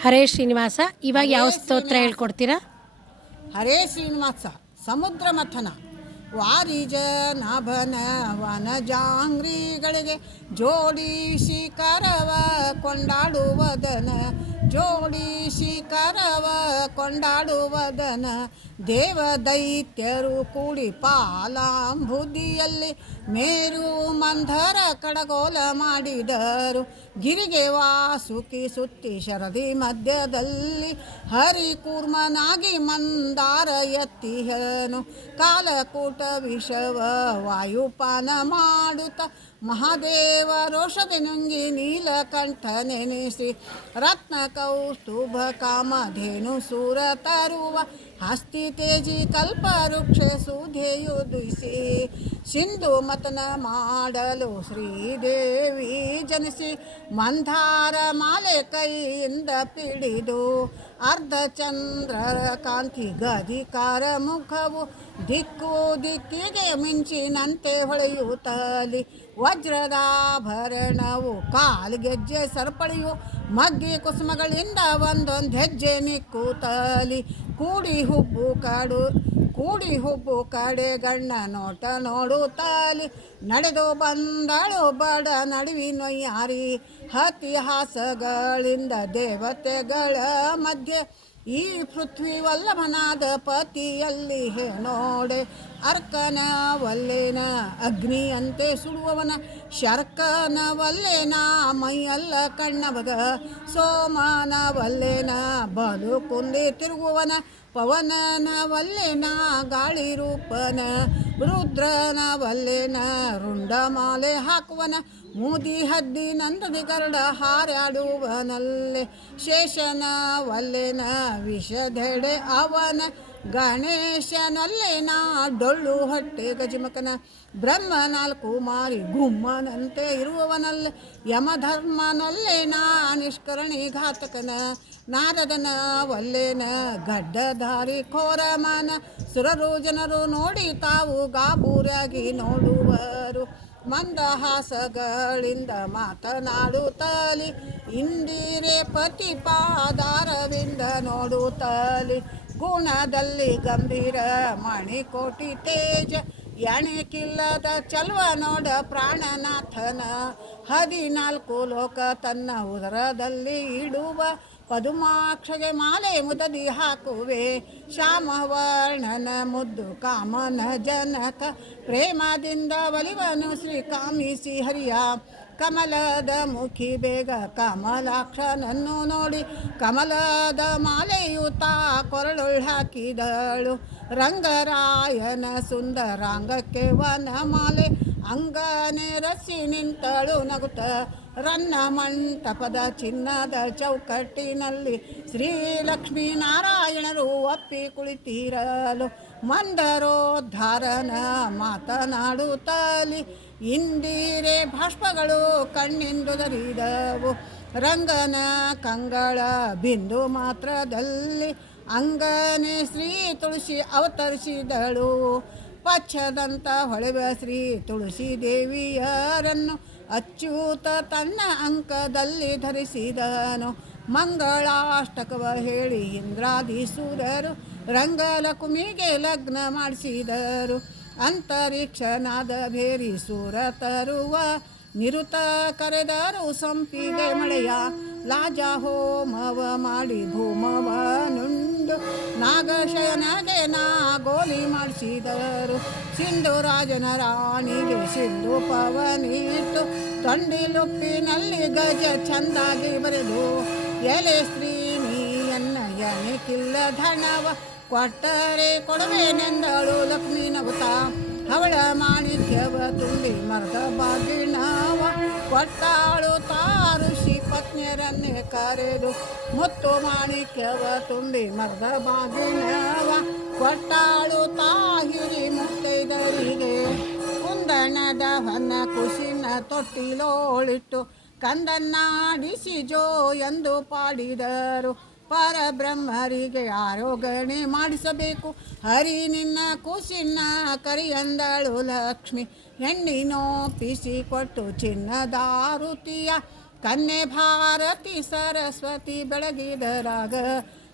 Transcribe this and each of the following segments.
ಹರೇ ಶ್ರೀನಿವಾಸ ಇವಾಗ ಯಾವ ಸ್ತೋತ್ರ ಹೇಳ್ಕೊಡ್ತೀರಾ? ಹರೇ ಶ್ರೀನಿವಾಸ ಸಮುದ್ರ ಮಥನ. ವಾರಿಜ ವನ ಜಾಂಗ್ರಿಗಳಿಗೆ ಜೋಡಿಸಿ ಕರವ ಕೊಂಡಾಡುವದನ ಜೋಡಿಸಿ ಕರವ ಕೊಂಡಾಡುವದನ ದೇವ ದೈತ್ಯರು ಕೂಡಿ ಪಾಲಾಂಬುದಿಯಲ್ಲಿ ಮೇರು ಮಂಧರ ಕಡಗೋಲ ಮಾಡಿದರು. ಗಿರಿಗೆ ವಾಸುಕಿ ಸುತ್ತಿ ಶರದಿ ಮಧ್ಯದಲ್ಲಿ ಹರಿ ಕೂರ್ಮನಾಗಿ ಮಂದಾರ ಎತ್ತಿಹನು. ಕಾಲಕೂಟ ವಿಷವ ವಾಯುಪಾನ ಮಾಡುತ್ತ ಮಹಾದೇವ ರೋಷದಿ ನುಂಗಿ ನೀಲಕಂಠ ನೆನೆಸಿ ರತ್ನ ಕೌಸ್ತುಭ ಕಾಮಧೇನು ಸೂರ ತರುವ ಹಸ್ತಿ ತೇಜಿ ಕಲ್ಪ ವೃಕ್ಷ ಸುಧೆಯು ದುಯಿಸಿ, ಸಿಂಧು ಮತನ ಮಾಡಲು ಶ್ರೀದೇವಿ ಜನಿಸಿ ಮಂದಾರ ಮಾಲೆ ಕೈಯಿಂದ ಪಿಡಿದು ಅರ್ಧ ಚಂದ್ರ ಕಾಂತಿ ಗದಿಕಾರ ಮುಖವು ದಿಕ್ಕು ದಿಕ್ಕಿಗೆ ಮಿಂಚಿನಂತೆ ಹೊಳೆಯುತ್ತಲಿ. ವಜ್ರದಾಭರಣವು ಕಾಲ್ಗೆಜ್ಜೆ ಸರಪಳಿಯು ಮಗ್ಗಿ ಕುಸುಮಗಳಿಂದ ಒಂದೊಂದು ಹೆಜ್ಜೆ ನಿಕ್ಕೂತಲಿ ಕೂಡಿ ಹುಬ್ಬು ಕಾಡು ಕೂಡಿ ಹುಬ್ಬು ಕಡೆ ಗಣ್ಣ ನೋಟ ನೋಡುತ್ತಲಿ ನಡೆದು ಬಂದಳು ಬಡ ನಡುವಿನೊಯ್ಯಾರಿ ಹತಿಹಾಸಗಳಿಂದ ದೇವತೆಗಳ ಮಧ್ಯೆ. ಈ ಪೃಥ್ವಿ ವಲ್ಲಭನಾದ ಪತಿಯಲ್ಲಿ ಹೇ ನೋಡೆ ಅರ್ಕನ ವಲ್ಲೇನ ಅಗ್ನಿಯಂತೆ ಸುಡುವವನ. ಶರ್ಕನ ವಲ್ಲೇನ ಮೈಯಲ್ಲ ಕಣ್ಣವಗ. ಸೋಮನ ವಲ್ಲೇನ ಬಲು ತಿರುಗುವನ. ಪವನನ ವಲ್ಲೇನ ಗಾಳಿ ರೂಪನ ರುದ್ರನ ರುಂಡ ರುಂಡಮಾಲೆ ಹಾಕುವನ, ಮೂದಿ ಹದ್ದಿ ನಂದದಿ ಕರಡ ಹಾರಾಡುವನಲ್ಲೆ ಶೇಷನ ವಲ್ಲೆನ ವಿಷಧೆಡೆ ಅವನ, ಗಣೇಶನಲ್ಲೇನ ಡೊಳ್ಳು ಹೊಟ್ಟೆ ಗಜಮಕನ ಬ್ರಹ್ಮ ನಾಲ್ಕು ಮಾರಿ ಗುಮ್ಮನಂತೆ ಇರುವವನಲ್ಲ, ಯಮಧರ್ಮನಲ್ಲೇನ ನಿಷ್ಕರಣಿ ಘಾತಕನ ನಾರದನ ವಲ್ಲೇನ ಗಡ್ಡಧಾರಿ ಕೋರಮನ ಸುರರು ಜನರು ನೋಡಿ ತಾವು ಗಾಬೂರಾಗಿ ನೋಡುವರು. ಮಂದಹಾಸಗಳಿಂದ ಮಾತನಾಡುತ್ತಲಿ, ಇಂದಿರೆ ಪತಿ ಪಾದಾರವಿಂದ ನೋಡುತ್ತಲಿ. ಗುಣದಲ್ಲಿ ಗಂಭೀರ ಮಣಿಕೋಟಿ ತೇಜ, ಎಣಕಿಲ್ಲದ ಚಲ್ವ ನೋಡ ಪ್ರಾಣನಾಥನ. ಹದಿನಾಲ್ಕು ಲೋಕ ತನ್ನ ಉದರದಲ್ಲಿ ಇಡುವ ಪದುಮಾಕ್ಷಗೆ ಮಾಲೆ ಮುದದಿ ಹಾಕುವೆ. ಶ್ಯಾಮವರ್ಣನ ಮುದ್ದು ಕಾಮನ ಜನಕ ಪ್ರೇಮದಿಂದ ಒಲಿವನು ಶ್ರೀ ಕಾಮಿಸಿ ಹರಿಯ. ಕಮಲದ ಮುಖಿ ಬೇಗ ಕಮಲಾಕ್ಷನನ್ನು ನೋಡಿ ಕಮಲದ ಮಾಲೆಯುತ ಕೊರಳು ಹಾಕಿದಳು. ರಂಗರಾಯನ ಸುಂದರಾಂಗಕ್ಕೆ ವನಮಾಲೆ ಅಂಗನೆ ರಸಿ ನಿಂತಳು ನಗುತ್ತ. ರನ್ನ ಮಂಟಪದ ಚಿನ್ನದ ಚೌಕಟ್ಟಿನಲ್ಲಿ ಶ್ರೀಲಕ್ಷ್ಮೀನಾರಾಯಣರು ಒಪ್ಪಿ ಕುಳಿತಿರಲು ಮಂದರೋದ್ಧಾರನ ಮಾತನಾಡುತ್ತಲಿ ಇಂದಿರೆ ಭಾಷ್ಪಗಳು ಕಣ್ಣಿಂದುದರಿದವು ರಂಗನ ಕಂಗಳ ಬಿಂದು ಮಾತ್ರದಲ್ಲಿ ಅಂಗನೆ ಶ್ರೀ ತುಳಸಿ ಅವತರಿಸಿದಳು. ಪಚ್ಚದಂತ ಹೊಳೆವ ಶ್ರೀ ತುಳಸಿ ದೇವಿಯರನ್ನು ಅಚ್ಯುತ ತನ್ನ ಅಂಕದಲ್ಲಿ ಧರಿಸಿದನು. ಮಂಗಳಾಷ್ಟಕವ ಹೇಳಿ ಇಂದ್ರಾದಿಸೂರರು ರಂಗಲಕುಮಿಗೆ ಲಗ್ನ ಮಾಡಿಸಿದರು. ಅಂತರಿಕ್ಷನಾದ ಭೇರಿ ಸೂರ ತರುವ ನಿರುತ ಕರೆದರು, ಸಂಪಿಗೆ ಮಳೆಯ, ಲಾಜ ಹೋಮವ ಮಾಡಿ ಭೂಮವ ನುಂಡು ನಾಗಶಯನಗೆ ನಾಗೋಲಿ ಮಾಡಿಸಿದರು. ಸಿಂಧು ರಾಜನ ರಾಣಿಗೆ ಸಿಂಧು ಪವನಿಟ್ಟು ತೊಂಡಿಲುಪ್ಪಿನಲ್ಲಿ ಗಜ ಚಂದಾಗಿ ಬರೆದು, ಎಲೆ ಸ್ತ್ರೀ ನೀಯನ್ನ ಎಣಿಕಿಲ್ಲ ಧನವ, ಕೊಟ್ಟರೆ ಕೊಡುವೆನೆಂದಳು ಲಕ್ಷ್ಮೀ ನವತ ಅವಳ ಮಾಣಿಕ್ಯವ ತುಂಬಿ ಮರದ ಬಾಗಿಣವ ಕೊಟ್ಟಾಳು ತಾರುಷಿ ಪತ್ನಿಯರನ್ನೇ ಕರೆದು, ಮುತ್ತು ಮಾಣಿಕ್ಯವ ತುಂಬಿ ಮರ್ದ ಬಾಗಿಲವ ಕೊಟ್ಟಾಳು ತಾಹಿರಿ ಮುತ್ತೈದರಿಗೆ. ಕುಂದಣದ ಹೊನ್ನ ಕುಸಿನ ತೊಟ್ಟಿಲೋಳಿಟ್ಟು ಕಂದನ್ನಾಡಿಸಿ ಜೋ ಎಂದು ಪಾಡಿದರು. ಪರಬ್ರಹ್ಮರಿಗೆ ಆರೋಗಣೆ ಮಾಡಿಸಬೇಕು. ಹರಿ ನಿನ್ನ ಕುಸಿನ ಕರಿಯಂದಳು ಲಕ್ಷ್ಮಿ ಹೆಣ್ಣಿನೋ ಪಿಸಿ ಕೊಟ್ಟು ಚಿನ್ನದಾರುತಿಯ ಕನ್ಯೆ ಭಾರತಿ ಸರಸ್ವತಿ ಬೆಳಗಿದರಾಗ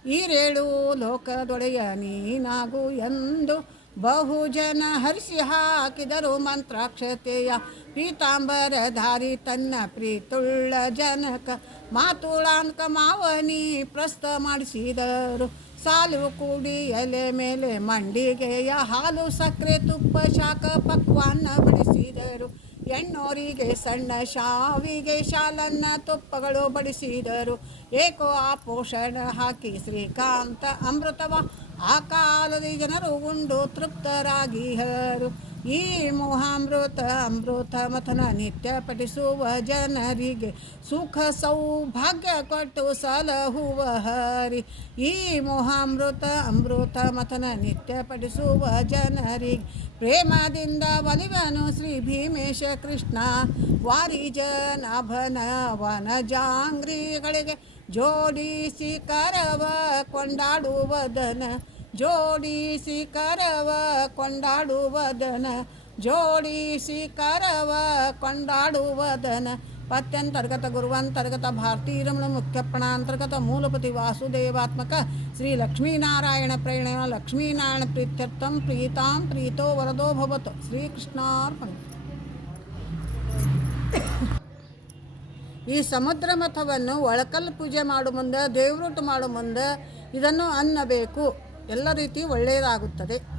ಈರೇಳು ಲೋಕದೊಡೆಯ ನೀನಾಗು ಎಂದು ಬಹುಜನ ಹರಿಸಿ ಹಾಕಿದರು ಮಂತ್ರಾಕ್ಷತೆಯ ಪೀತಾಂಬರಧಾರಿ ತನ್ನ ಪ್ರೀತುಳ್ಳ ಜನಕ. ಮಾತುಳಾಂಕ ಮಾವನಿ ಪ್ರಸ್ತ ಮಾಡಿಸಿದರು. ಸಾಲು ಕೂಡಿ ಎಲೆ ಮೇಲೆ ಮಂಡಿಗೆಯ ಹಾಲು ಸಕ್ಕರೆ ತುಪ್ಪ ಶಾಖ ಪಕ್ವಾನ್ನ ಬಡಿಸಿದರು. ಎಣ್ಣೋರಿಗೆ ಸಣ್ಣ ಶಾವಿಗೆ ಶಾಲನ್ನ ತುಪ್ಪಗಳು ಬಡಿಸಿದರು. ಏಕೋ ಆ ಪೋಷಣ ಹಾಕಿ ಶ್ರೀಕಾಂತ ಅಮೃತವ. ಆ ಕಾಲದ ಜನರು ಉಂಡು ತೃಪ್ತರಾಗಿಹರು ಈ ಮೋಹಾಮೃತ ಅಮೃತ ಮಥನ ನಿತ್ಯ ಪಠಿಸುವ ಜನರಿಗೆ ಸುಖ ಸೌಭಾಗ್ಯ ಕೊಟ್ಟು ಸಲಹುವ ಹರಿ ಈ ಮೋಹಾಮೃತ ಅಮೃತ ಮಥನ ನಿತ್ಯ ಪಠಿಸುವ ಜನರಿಗೆ ಪ್ರೇಮದಿಂದ ಒಲಿವನು ಶ್ರೀ ಭೀಮೇಶ ಕೃಷ್ಣ ವಾರಿಜನಾಭನ ವನಜಾಂಗ್ರಿಗಳಿಗೆ ಜೋಡಿಸಿ ಕರವ ಕೊಂಡಾಡುವದನ ಜೋಡಿಸಿ ಕರವ ಕೊಂಡಾಡುವದನ ಜೋಡಿಸಿ ಕರವ ಕೊಂಡಾಡುವದನ. ಪತ್ಯಂತರ್ಗತ ಗುರುವಂತರ್ಗತ ಭಾರತೀರಮಣ ಮುಖ್ಯಪ್ಪಣಾಂತರ್ಗತ ಮೂಲಪತಿ ವಾಸುದೇವಾತ್ಮಕ ಶ್ರೀ ಲಕ್ಷ್ಮೀನಾರಾಯಣ ಪ್ರೇರಣ ಲಕ್ಷ್ಮೀನಾರಾಯಣ ಪ್ರೀತ್ಯರ್ಥಂ ಪ್ರೀತಾಂ ಪ್ರೀತೋ ವರದೋ ಭವತು. ಶ್ರೀಕೃಷ್ಣಾರ್ಪಣ. ಈ ಸಮುದ್ರ ಮಠವನ್ನು ಒಳಕಲ್ ಪೂಜೆ ಮಾಡು ಮುಂದೆ, ದೇವ್ರೂಟ ಮಾಡು ಮುಂದೆ ಇದನ್ನು ಅನ್ನಬೇಕು. ಎಲ್ಲ ರೀತಿ ಒಳ್ಳೆಯದಾಗುತ್ತದೆ.